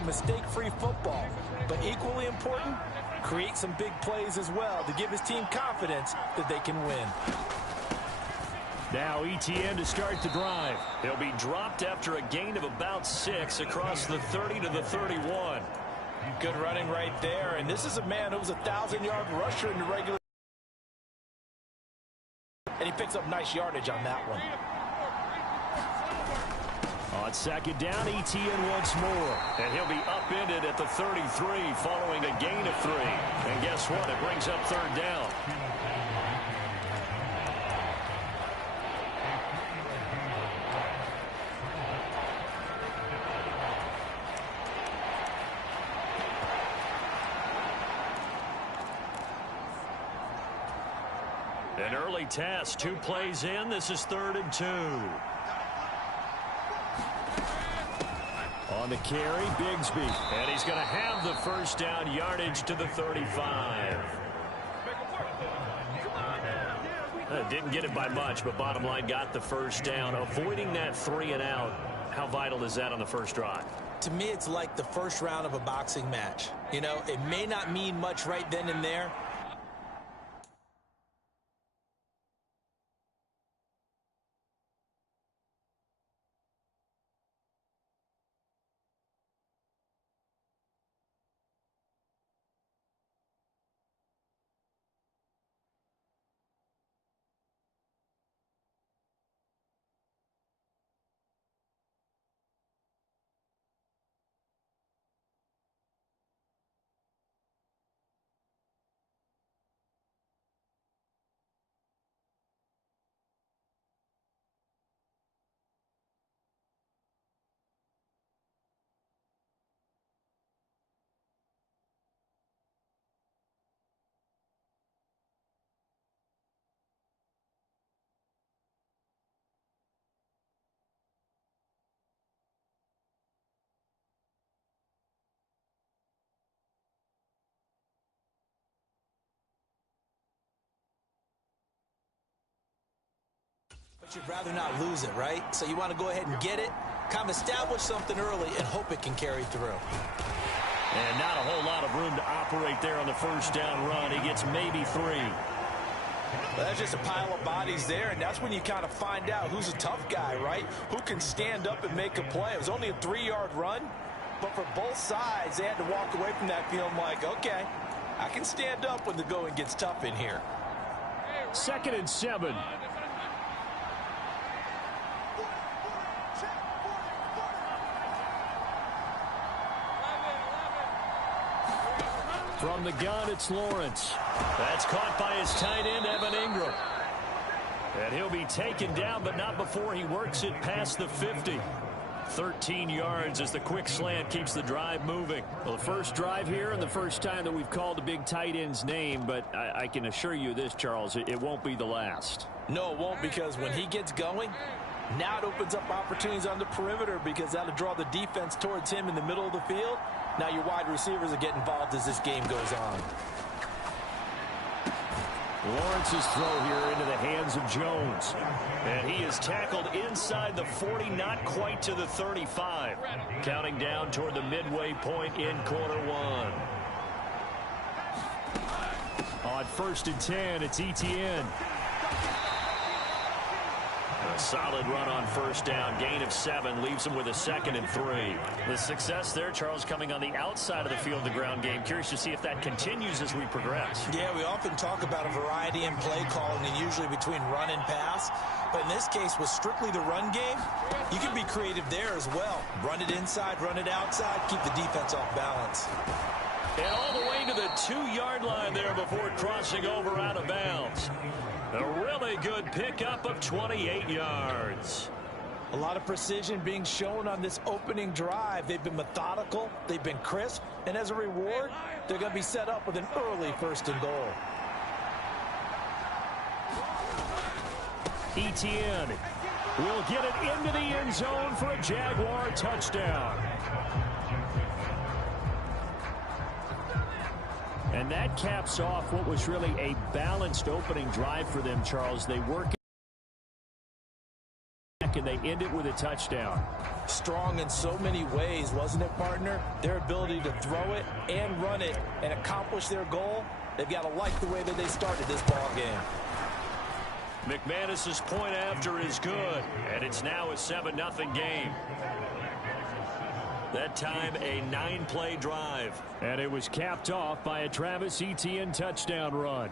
play mistake-free football. But equally important, create some big plays as well to give his team confidence that they can win. Now ETN to start the drive. He'll be dropped after a gain of about 6 across the 30 to the 31. Good running right there. And this is a man who was a 1,000-yard rusher in the regular. And he picks up nice yardage on that one. On second down, ETN once more. And he'll be upended at the 33 following a gain of 3. And guess what? It brings up third down. An early test, 2 plays in. This is 3rd and 2. On the carry, Bigsby. And he's going to have the first down yardage to the 35. Didn't get it by much, but bottom line got the first down. Avoiding that 3 and out. How vital is that on the first drive? To me, it's like the first round of a boxing match. You know, it may not mean much right then and there. You'd rather not lose it, right? So you want to go ahead and get it, kind of establish something early, and hope it can carry through. And not a whole lot of room to operate there on the first down run. He gets maybe 3. Well, that's just a pile of bodies there, and that's when you kind of find out who's a tough guy, right? Who can stand up and make a play. It was only a 3-yard run, but for both sides, they had to walk away from that feeling like, okay, I can stand up when the going gets tough in here. 2nd and 7. From the gun, it's Lawrence. That's caught by his tight end, Evan Ingram. And he'll be taken down, but not before he works it past the 50. 13 yards as the quick slant keeps the drive moving. Well, the first drive here and the first time that we've called a big tight end's name, but I can assure you this, Charles, it won't be the last. No, it won't, because when he gets going, now it opens up opportunities on the perimeter because that'll draw the defense towards him in the middle of the field. Now your wide receivers are getting involved as this game goes on. Lawrence's throw here into the hands of Jones. And he is tackled inside the 40, not quite to the 35. Counting down toward the midway point in quarter 1. On 1st and 10, it's ETN. A solid run on first down. Gain of 7 leaves him with a 2nd and 3. The success there, Charles, coming on the outside of the field, the ground game. Curious to see if that continues as we progress. Yeah, we often talk about a variety in play calling and usually between run and pass. But in this case, with strictly the run game, you can be creative there as well. Run it inside, run it outside, keep the defense off balance. And all the way to the 2-yard line there before crossing over out of bounds. A really good pickup of 28 yards. A lot of precision being shown on this opening drive. They've been methodical, they've been crisp, and as a reward, they're going to be set up with an early 1st and goal. ETN will get it into the end zone for a Jaguar touchdown. And that caps off what was really a balanced opening drive for them, Charles. They work back, and they end it with a touchdown. Strong in so many ways, wasn't it, partner? Their ability to throw it and run it and accomplish their goal, they've got to like the way that they started this ball game. McManus's point after is good, and it's now a 7-0 game. That time, a 9-play drive. And it was capped off by a Travis Etienne touchdown run.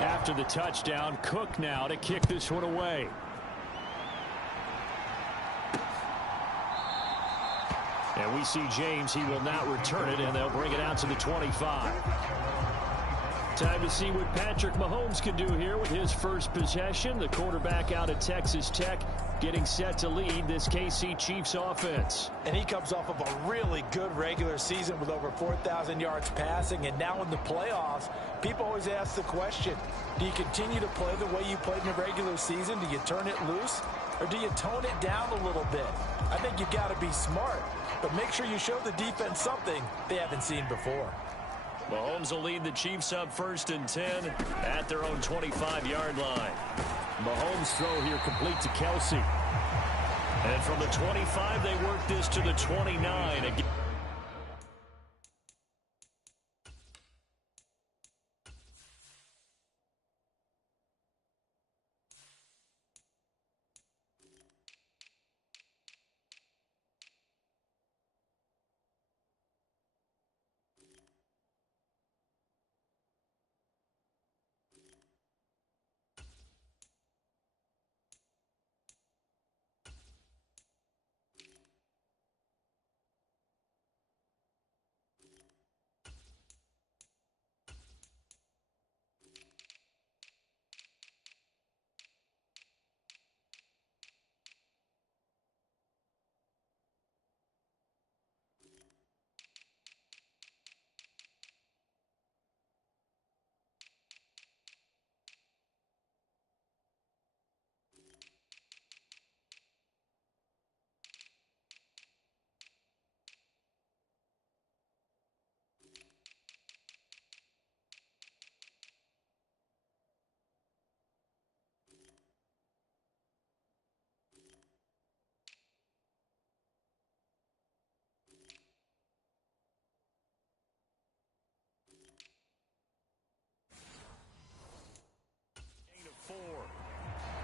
After the touchdown, Cook now to kick this one away. And we see James. He will not return it, and they'll bring it out to the 25. Time to see what Patrick Mahomes can do here with his first possession. The quarterback out of Texas Tech getting set to lead this KC Chiefs offense. And he comes off of a really good regular season with over 4,000 yards passing. And now in the playoffs, people always ask the question, do you continue to play the way you played in the regular season? Do you turn it loose? Or do you tone it down a little bit? I think you've got to be smart. But make sure you show the defense something they haven't seen before. Mahomes will lead the Chiefs up 1st and 10 at their own 25-yard line. Mahomes' throw here complete to Kelsey. And from the 25, they work this to the 29 again.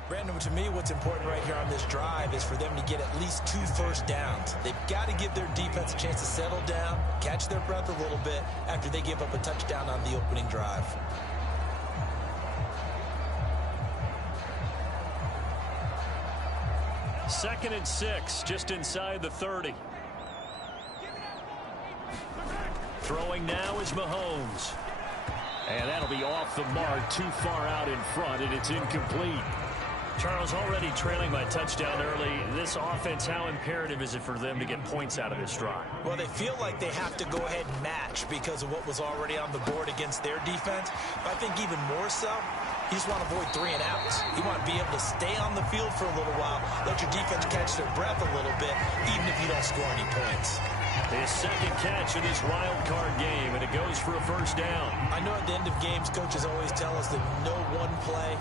Brandon, to me, what's important right here on this drive is for them to get at least 2 first downs. They've got to give their defense a chance to settle down, catch their breath a little bit after they give up a touchdown on the opening drive. Second and 6, just inside the 30. Throwing now is Mahomes. And that'll be off the mark, too far out in front, and it's incomplete. Charles, already trailing by touchdown early. This offense, how imperative is it for them to get points out of this drive? Well, they feel like they have to go ahead and match because of what was already on the board against their defense. But I think even more so, you just want to avoid 3 and outs. You want to be able to stay on the field for a little while, let your defense catch their breath a little bit, even if you don't score any points. His second catch in this wild card game, and it goes for a first down. I know at the end of games, coaches always tell us that no one play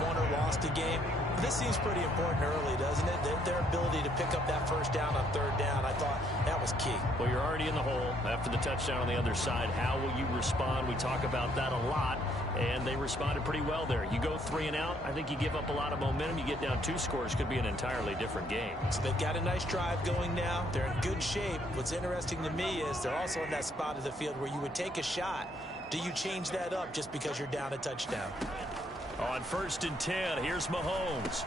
won or lost a game. This seems pretty important early, doesn't it? Their ability to pick up that first down on 3rd down, I thought that was key. Well, you're already in the hole after the touchdown on the other side. How will you respond? We talk about that a lot, and they responded pretty well there. You go 3 and out, I think you give up a lot of momentum. You get down 2 scores, could be an entirely different game. So they've got a nice drive going now. They're in good shape. What's interesting to me is they're also in that spot of the field where you would take a shot. Do you change that up just because you're down a touchdown? On 1st and 10, here's Mahomes.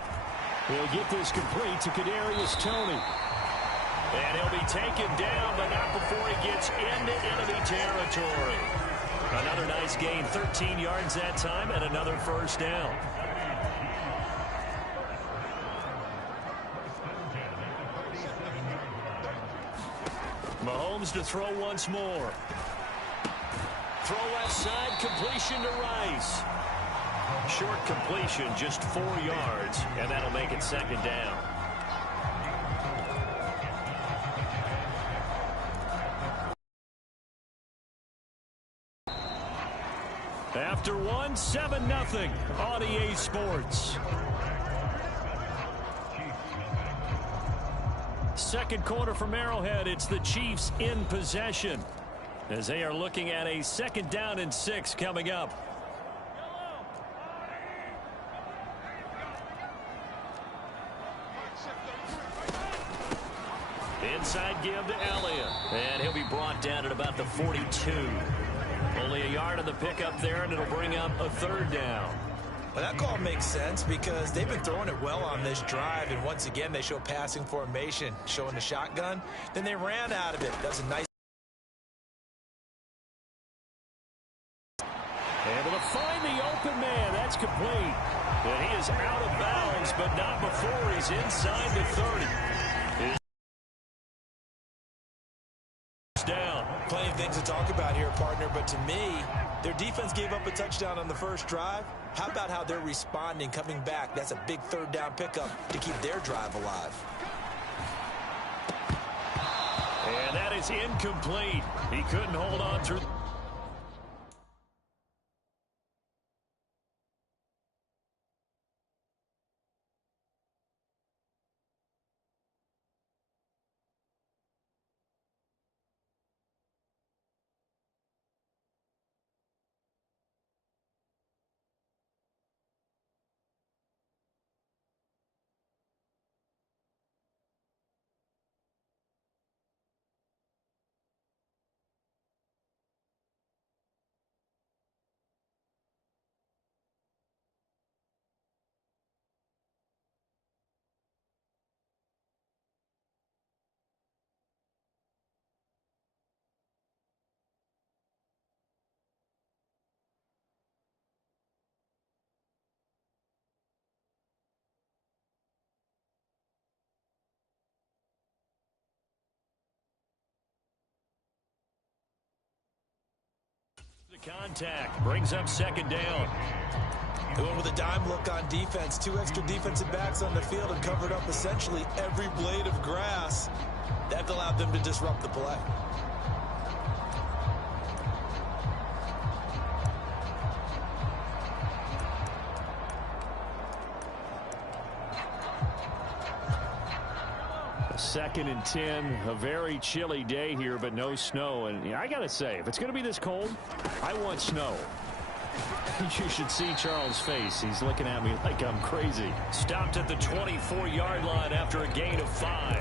He'll get this complete to Kadarius Toney. And he'll be taken down, but not before he gets into enemy territory. Another nice gain, 13 yards that time, and another first down. Mahomes to throw once more. Throw left side, completion to Rice. Short completion, just 4 yards, and that'll make it 2nd down. After one, 7-0 on EA Sports. Second quarter from Arrowhead, it's the Chiefs in possession as they are looking at a 2nd down and 6 coming up. Inside give to Elliott, and he'll be brought down at about the 42. Only a yard on the pickup there, and it'll bring up a 3rd down. Well, that call makes sense because they've been throwing it well on this drive, and once again they show passing formation, showing the shotgun. Then they ran out of it. That's a nice. Able to find the open man. That's complete. And he is out of bounds, but not before he's inside the 30. Down. Plenty of things to talk about here, partner, but to me, their defense gave up a touchdown on the first drive. How about how they're responding, coming back? That's a big 3rd down pickup to keep their drive alive. And that is incomplete. He couldn't hold on through. The contact brings up 2nd down. Going with a dime look on defense. 2 extra defensive backs on the field and covered up essentially every blade of grass. That allowed them to disrupt the play. Second and 10, a very chilly day here, but no snow. And I got to say, if it's going to be this cold, I want snow. You should see Charles' face. He's looking at me like I'm crazy. Stopped at the 24-yard line after a gain of 5.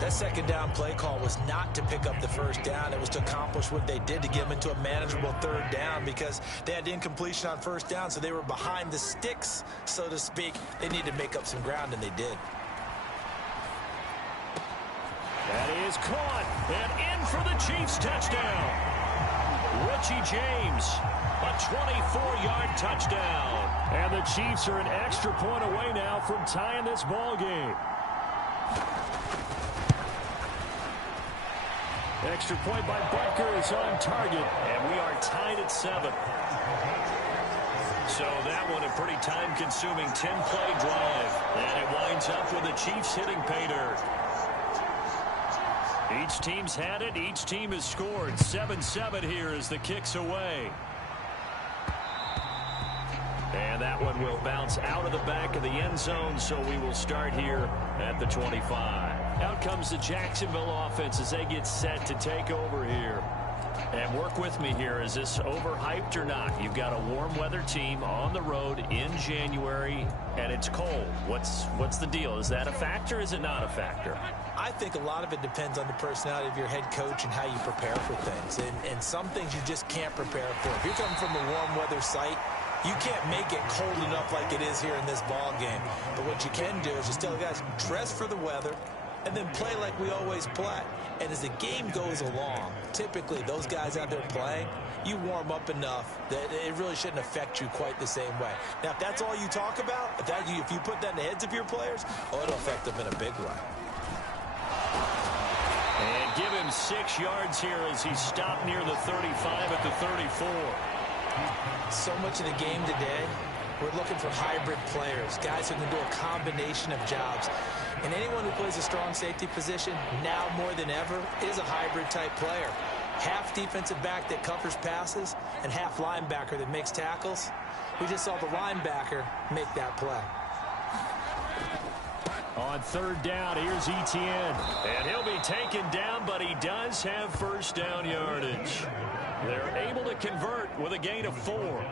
That 2nd down play call was not to pick up the 1st down. It was to accomplish what they did to get them into a manageable 3rd down because they had incompletion on 1st down, so they were behind the sticks, so to speak. They needed to make up some ground, and they did. That is caught and in for the Chiefs touchdown. Richie James, a 24-yard touchdown. And the Chiefs are an extra point away now from tying this ball game. Extra point by Butker is on target, and we are tied at 7. So that one a pretty time-consuming 10-play drive. And it winds up with the Chiefs hitting pay dirt. Each team's had it. Each team has scored. 7-7 here as the kick's away. And that one will bounce out of the back of the end zone, so we will start here at the 25. Out comes the Jacksonville offense as they get set to take over here. And work with me here. Is this overhyped or not? You've got a warm weather team on the road in January, and it's cold. What's the deal? Is that a factor or is it not a factor? I think a lot of it depends on the personality of your head coach and how you prepare for things. And some things you just can't prepare for. If you're coming from a warm weather site, you can't make it cold enough like it is here in this ball game. But what you can do is just tell the guys, dress for the weather, and then play like we always play. And as the game goes along, typically those guys out there playing, you warm up enough that it really shouldn't affect you quite the same way. Now, if that's all you talk about, if you put that in the heads of your players, it'll affect them in a big way. And give him 6 yards here as he stopped near the 35 at the 34. So much of the game today, we're looking for hybrid players, guys who can do a combination of jobs. And anyone who plays a strong safety position, now more than ever, is a hybrid-type player. Half defensive back that covers passes and half linebacker that makes tackles. We just saw the linebacker make that play. On third down, here's Etienne. And he'll be taken down, but he does have first down yardage. They're able to convert with a gain of 4.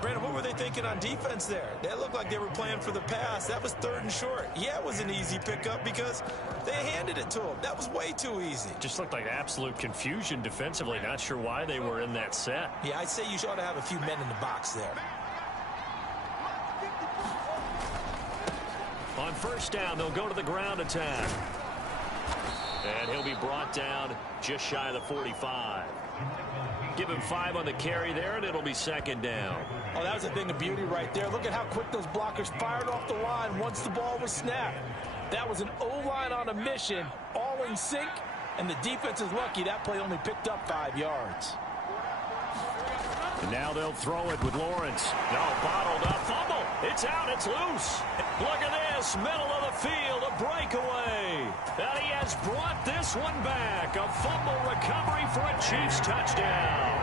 Brandon, what were they thinking on defense there? That looked like they were playing for the pass. That was 3rd and short. Yeah, it was an easy pickup because they handed it to him. That was way too easy. Just looked like absolute confusion defensively. Not sure why they were in that set. Yeah, I'd say you ought to have a few men in the box there. On first down, they'll go to the ground attack. And he'll be brought down just shy of the 45. Give him 5 on the carry there, and it'll be 2nd down. Oh, that was a thing of beauty right there. Look at how quick those blockers fired off the line once the ball was snapped. That was an O-line on a mission, all in sync, and the defense is lucky that play only picked up 5 yards. And now they'll throw it with Lawrence. No, bottled up, fumble. It's out, it's loose. Look at this, middle of the field, a breakaway. And he has brought this one back. A fumble recovery for a Chiefs touchdown.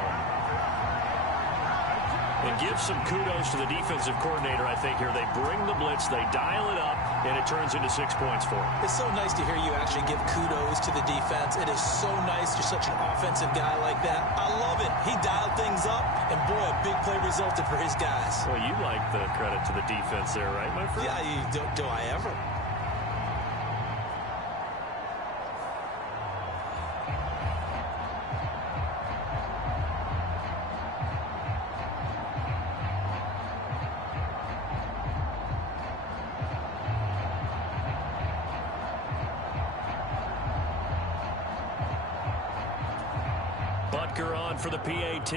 And give some kudos to the defensive coordinator, I think, here. They bring the blitz, they dial it up, and it turns into 6 points for them. It's so nice to hear you actually give kudos to the defense. It is so nice. You're such an offensive guy like that. I love it. He dialed things up, and boy, a big play resulted for his guys. Well, you like the credit to the defense there, right, my friend? Yeah, do I ever? Butker on for the PAT.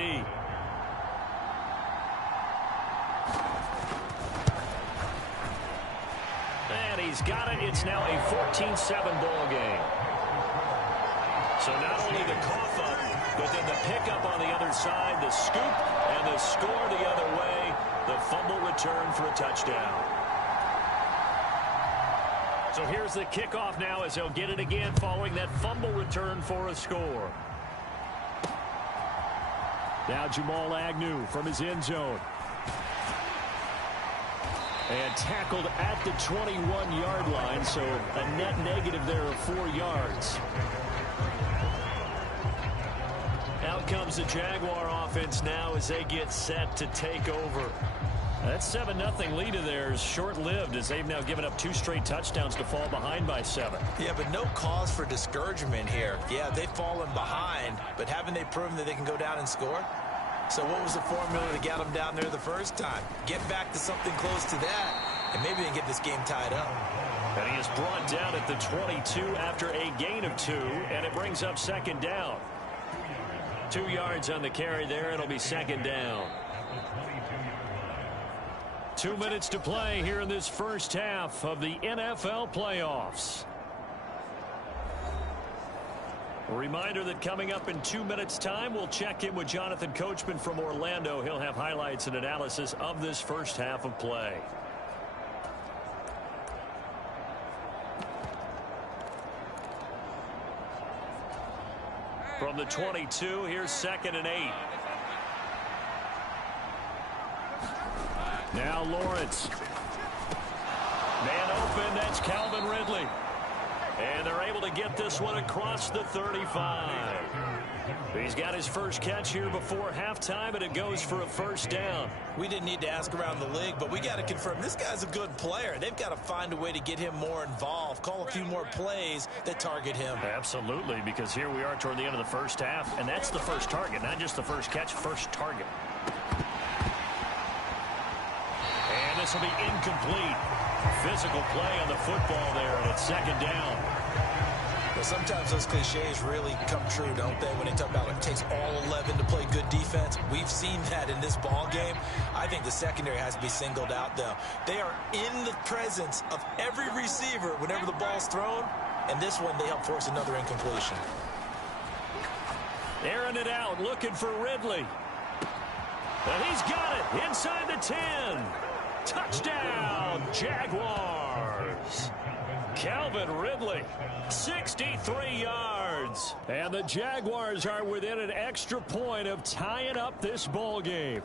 And he's got it. It's now a 14-7 ball game. So not only the cough up, but then the pickup on the other side, the scoop, and the score the other way. The fumble return for a touchdown. So here's the kickoff now as they'll get it again following that fumble return for a score. Now Jamal Agnew from his end zone. And tackled at the 21-yard line, so a net negative there of 4 yards. Out comes the Jaguar offense now as they get set to take over. That 7-0 lead of theirs short-lived as they've now given up 2 straight touchdowns to fall behind by 7. Yeah, but no cause for discouragement here. Yeah, they've fallen behind, but haven't they proven that they can go down and score? So what was the formula to get them down there the first time? Get back to something close to that, and maybe they can get this game tied up. And he is brought down at the 22 after a gain of 2, and it brings up 2nd down. 2 yards on the carry there. It'll be 2nd down. 2 minutes to play here in this first half of the NFL playoffs. A reminder that coming up in 2 minutes' time, we'll check in with Jonathan Coachman from Orlando. He'll have highlights and analysis of this first half of play. From the 22, here's 2nd and 8. Now Lawrence. Man open, that's Calvin Ridley. And they're able to get this one across the 35. He's got his first catch here before halftime, and it goes for a first down. We didn't need to ask around the league, but we got to confirm this guy's a good player. They've got to find a way to get him more involved, call a few more plays that target him. Absolutely, because here we are toward the end of the first half, and that's the first target, not just the first catch, first target. And this will be incomplete. Physical play on the football there, and it's 2nd down. Well, sometimes those cliches really come true, don't they? When they talk about it takes all 11 to play good defense. We've seen that in this ball game. I think the secondary has to be singled out, though. They are in the presence of every receiver whenever the ball's thrown, and this one they help force another incompletion. Airing it out, looking for Ridley. And he's got it inside the 10. Touchdown, Jaguars. Calvin Ridley, 63 yards. And the Jaguars are within an extra point of tying up this ball game.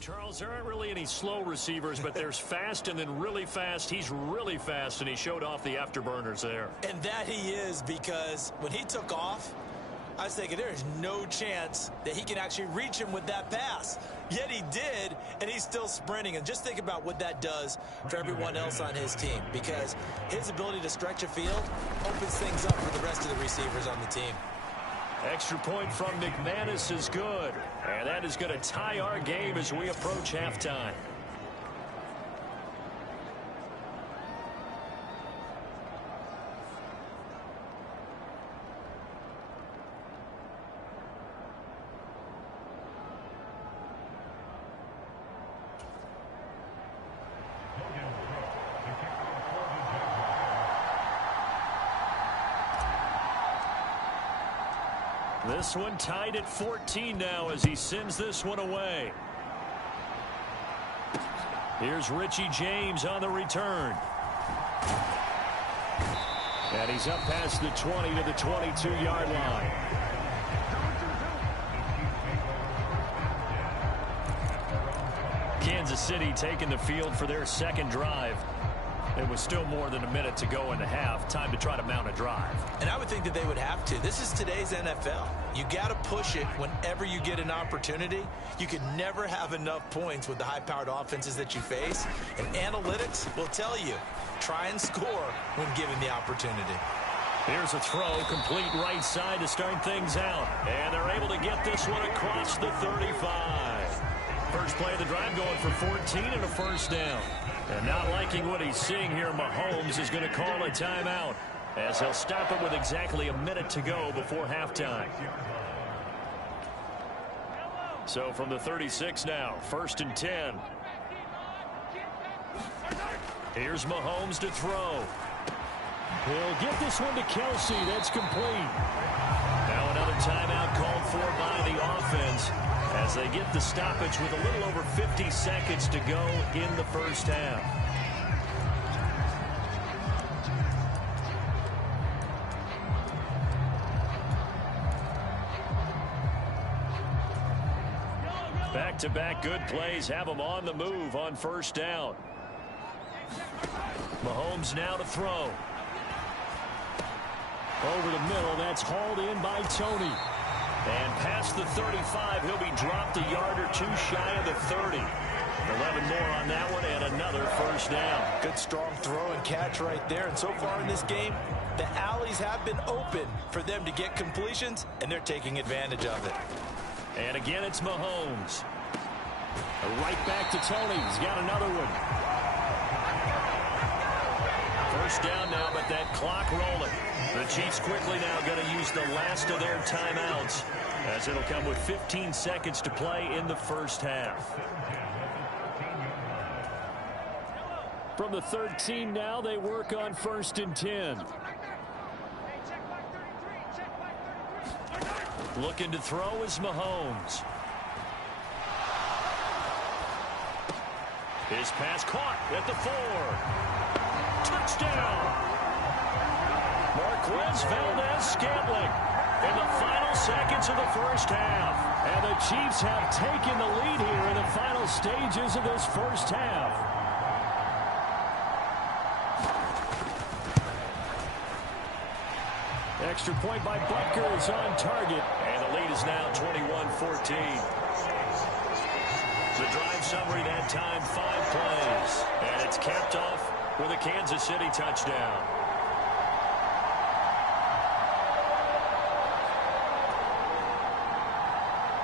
Charles, there aren't really any slow receivers, but there's fast and then really fast. He's really fast, and he showed off the afterburners there. And that he is, because when he took off, I was thinking there is no chance that he can actually reach him with that pass. Yet he did, and he's still sprinting. And just think about what that does for everyone else on his team, because his ability to stretch a field opens things up for the rest of the receivers on the team. Extra point from McManus is good. And that is going to tie our game as we approach halftime. This one tied at 14 now as he sends this one away. Here's Richie James on the return. And he's up past the 20 to the 22-yard line. Kansas City taking the field for their second drive. It was still more than a minute to go in the half. Time to try to mount a drive. And I would think that they would have to. This is today's NFL. You got to push it whenever you get an opportunity. You can never have enough points with the high-powered offenses that you face. And analytics will tell you, try and score when given the opportunity. Here's a throw, complete right side to start things out. And they're able to get this one across the 35. First play of the drive going for 14 and a first down. And not liking what he's seeing here, Mahomes is going to call a timeout as he'll stop it with exactly a minute to go before halftime. So from the 36 now, 1st and 10. Here's Mahomes to throw. He'll get this one to Kelsey. That's complete. Now another timeout called for by the offense as they get the stoppage with a little over 50 seconds to go in the first half. Back-to-back good plays have them on the move on first down. Mahomes now to throw. Over the middle, that's hauled in by Tony. And past the 35, he'll be dropped a yard or two shy of the 30. 11 more on that one and another first down. Good strong throw and catch right there. And so far in this game, the alleys have been open for them to get completions, and they're taking advantage of it. And again, it's Mahomes. Right back to Tony. He's got another one. First down now, but that clock rolling. The Chiefs quickly now going to use the last of their timeouts as it'll come with 15 seconds to play in the first half. From the 13 now, they work on 1st and 10. Looking to throw is Mahomes. His pass caught at the 4. Touchdown! Marquez Valdez-Scantling in the final seconds of the first half. And the Chiefs have taken the lead here in the final stages of this first half. Extra point by Butker is on target. And the lead is now 21-14. The drive summary that time, 5 plays. And it's capped off with a Kansas City touchdown.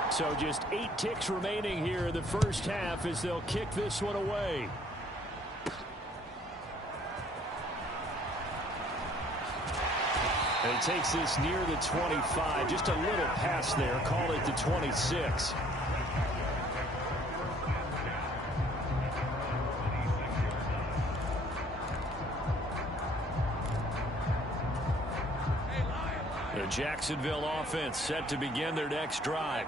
So just 8 ticks remaining here in the first half as they'll kick this one away. And he takes this near the 25. Just a little pass there. Call it the 26. The Jacksonville offense set to begin their next drive.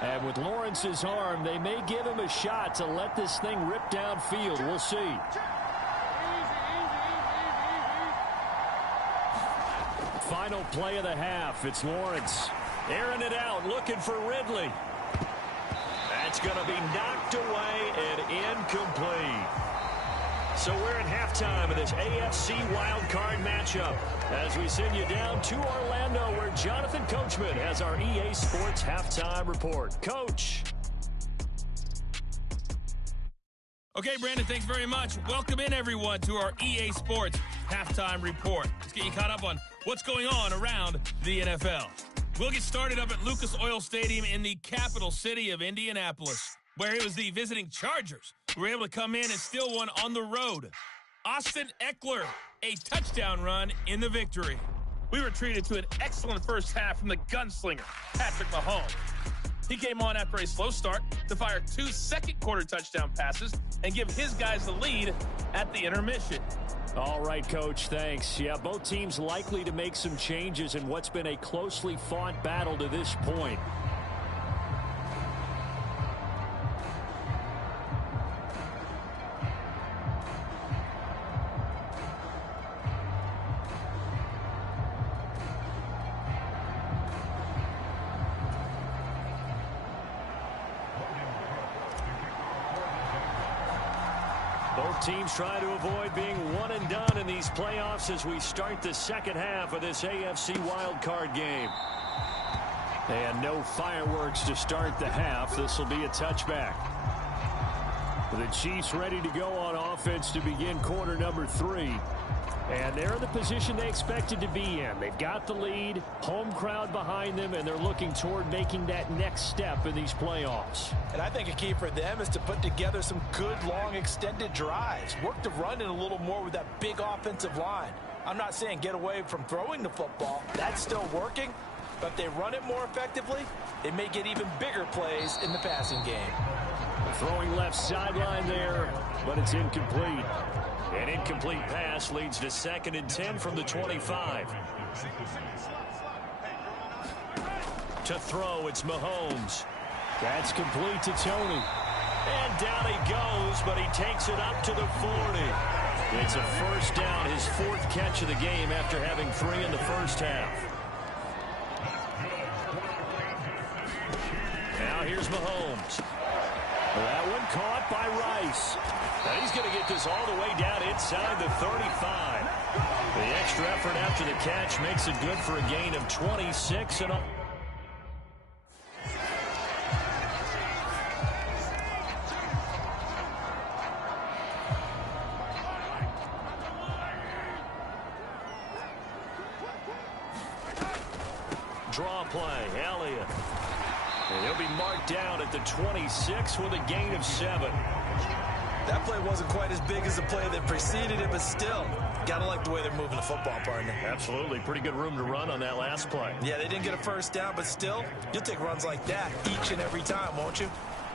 And with Lawrence's arm, they may give him a shot to let this thing rip downfield. We'll see. Final play of the half. It's Lawrence. Airing it out, looking for Ridley. That's It's going to be knocked away and incomplete. So we're at halftime of this AFC wildcard matchup as we send you down to Orlando where Jonathan Coachman has our EA Sports halftime report. Coach. Okay, Brandon, thanks very much. Welcome in, everyone, to our EA Sports halftime report. Let's get you caught up on what's going on around the NFL. We'll get started up at Lucas Oil Stadium in the capital city of Indianapolis, where it was the visiting Chargers who were able to come in and steal one on the road. Austin Eckler, a touchdown run in the victory. We were treated to an excellent first half from the gunslinger, Patrick Mahomes. He came on after a slow start to fire 2 second-quarter touchdown passes and give his guys the lead at the intermission. All right, Coach, thanks. Yeah, both teams likely to make some changes in what's been a closely fought battle to this point. Both teams try to avoid being one and done in these playoffs as we start the second half of this AFC wildcard game. And no fireworks to start the half. This will be a touchback. The Chiefs ready to go on offense to begin quarter number 3. And they're in the position they expected to be in. They've got the lead, home crowd behind them, and they're looking toward making that next step in these playoffs. And I think a key for them is to put together some good, long, extended drives. Work the run in a little more with that big offensive line. I'm not saying get away from throwing the football. That's still working. But if they run it more effectively, they may get even bigger plays in the passing game. Throwing left sideline there, but it's incomplete. An incomplete pass leads to 2nd and 10 from the 25. To throw, it's Mahomes. That's complete to Tony. And down he goes, but he takes it up to the 40. It's a first down, his 4th catch of the game after having 3 in the first half. Now here's Mahomes. That one caught by Rice. And he's going to get this all the way down inside the 35. The extra effort after the catch makes it good for a gain of 26. And draw play, Elliott. And he'll be marked down at the 26 with a gain of 7. That play wasn't quite as big as the play that preceded it, but still, gotta like the way they're moving the football, partner. Absolutely. Pretty good room to run on that last play. Yeah, they didn't get a first down, but still, you'll take runs like that each and every time, won't you?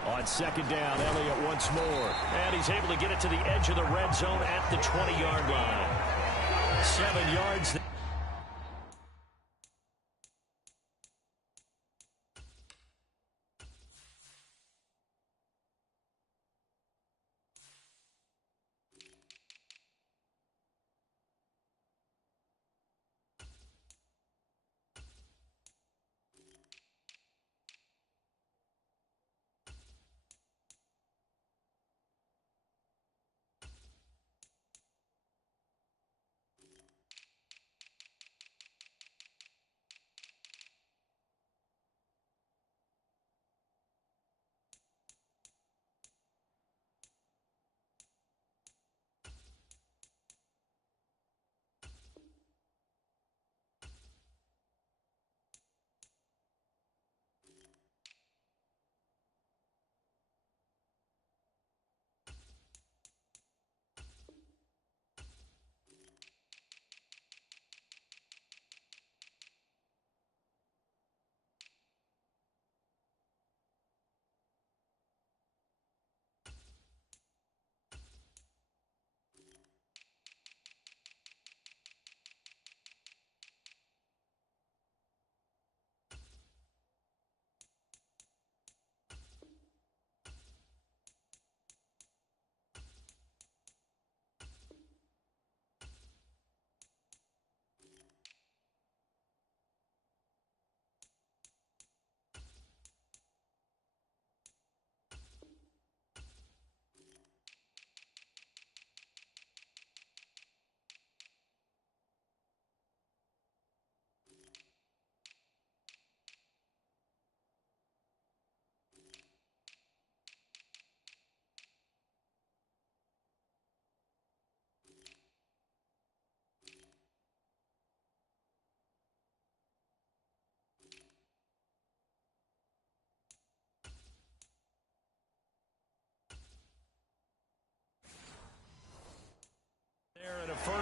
On 2nd down, Elliott once more. And he's able to get it to the edge of the red zone at the 20-yard line. 7 yards.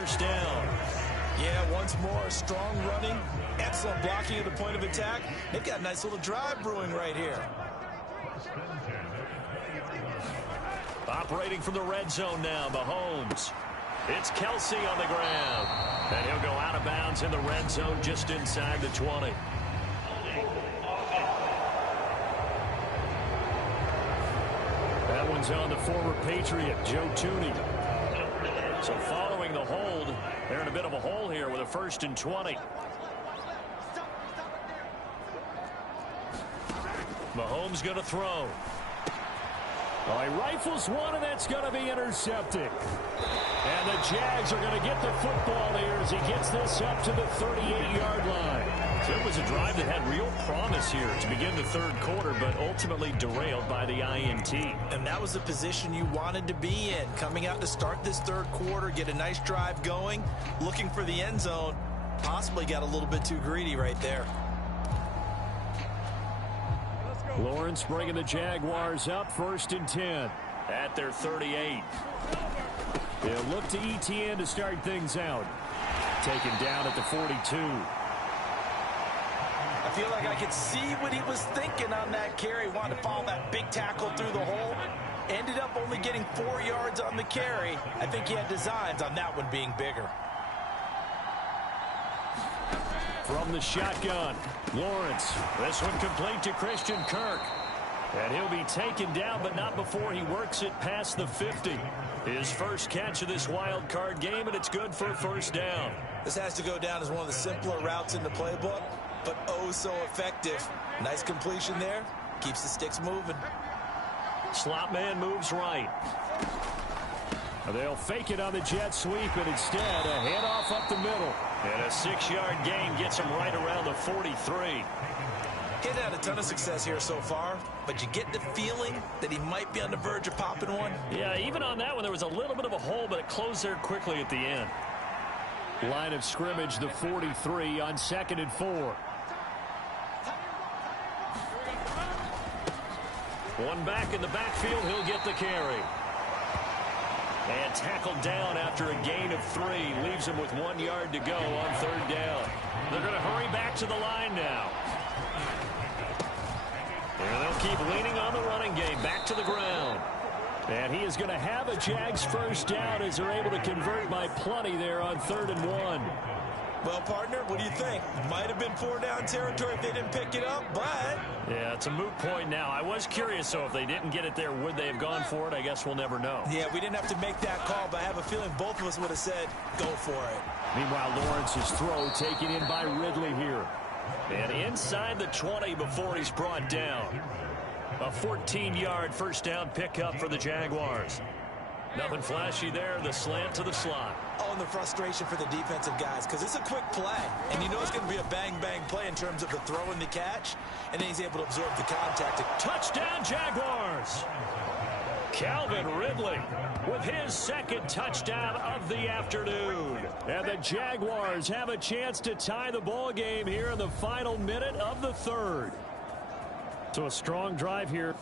first down. Yeah, once more, strong running, excellent blocking at the point of attack. They've got a nice little drive brewing right here. Operating from the red zone now, Mahomes. It's Kelsey on the ground. And he'll go out of bounds in the red zone just inside the 20. That one's on the former Patriot, Joe Tooney. So following the hold, they're in a bit of a hole here with a 1st and 20. Mahomes going to throw. Oh, he rifles one, and that's going to be intercepted. And the Jags are going to get the football here as he gets this up to the 38-yard line. So it was a drive that had real promise here to begin the third quarter, but ultimately derailed by the INT. And that was the position you wanted to be in. Coming out to start this third quarter, get a nice drive going, looking for the end zone. Possibly got a little bit too greedy right there. Lawrence bringing the Jaguars up, 1st and 10 at their 38. They'll look to ETN to start things out. Taken down at the 42. I feel like I could see what he was thinking on that carry. Wanted to follow that big tackle through the hole. Ended up only getting 4 yards on the carry. I think he had designs on that one being bigger. From the shotgun, Lawrence. This one complete to Christian Kirk. And he'll be taken down, but not before he works it past the 50. His first catch of this wild card game, and it's good for a 1st down. This has to go down as one of the simpler routes in the playbook, but oh so effective. Nice completion there. Keeps the sticks moving. Slot man moves right. They'll fake it on the jet sweep, and instead a handoff up the middle. And a 6-yard gain gets him right around the 43. He's had a ton of success here so far, but you get the feeling that he might be on the verge of popping one. Yeah, even on that one, there was a little bit of a hole, but it closed there quickly at the end. Line of scrimmage, the 43 on 2nd and 4. One back in the backfield, he'll get the carry. And tackled down after a gain of 3. Leaves him with 1 yard to go on 3rd down. They're going to hurry back to the line now. And they'll keep leaning on the running game. Back to the ground. And he is going to have a Jags 1st down as they're able to convert by plenty there on 3rd and 1. Well, partner, what do you think? Might have been 4-down territory if they didn't pick it up, but... Yeah, it's a moot point now. I was curious, so if they didn't get it there, would they have gone for it? I guess we'll never know. Yeah, we didn't have to make that call, but I have a feeling both of us would have said, go for it. Meanwhile, Lawrence's throw taken in by Ridley here. And inside the 20 before he's brought down. A 14-yard 1st down pickup for the Jaguars. Nothing flashy there, the slant to the slot. Oh, and the frustration for the defensive guys, because it's a quick play, and you know it's going to be a bang-bang play in terms of the throw and the catch, and then he's able to absorb the contact. Touchdown, Jaguars! Calvin Ridley with his 2nd touchdown of the afternoon. And the Jaguars have a chance to tie the ball game here in the final minute of the 3rd. So a strong drive here.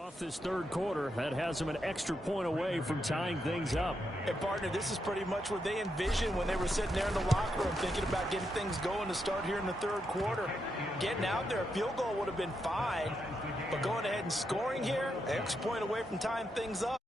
off this third quarter. That has him an extra point away from tying things up. And, partner, this is pretty much what they envisioned when they were sitting there in the locker room thinking about getting things going to start here in the third quarter. Getting out there, a field goal would have been fine, but going ahead and scoring here, extra point away from tying things up.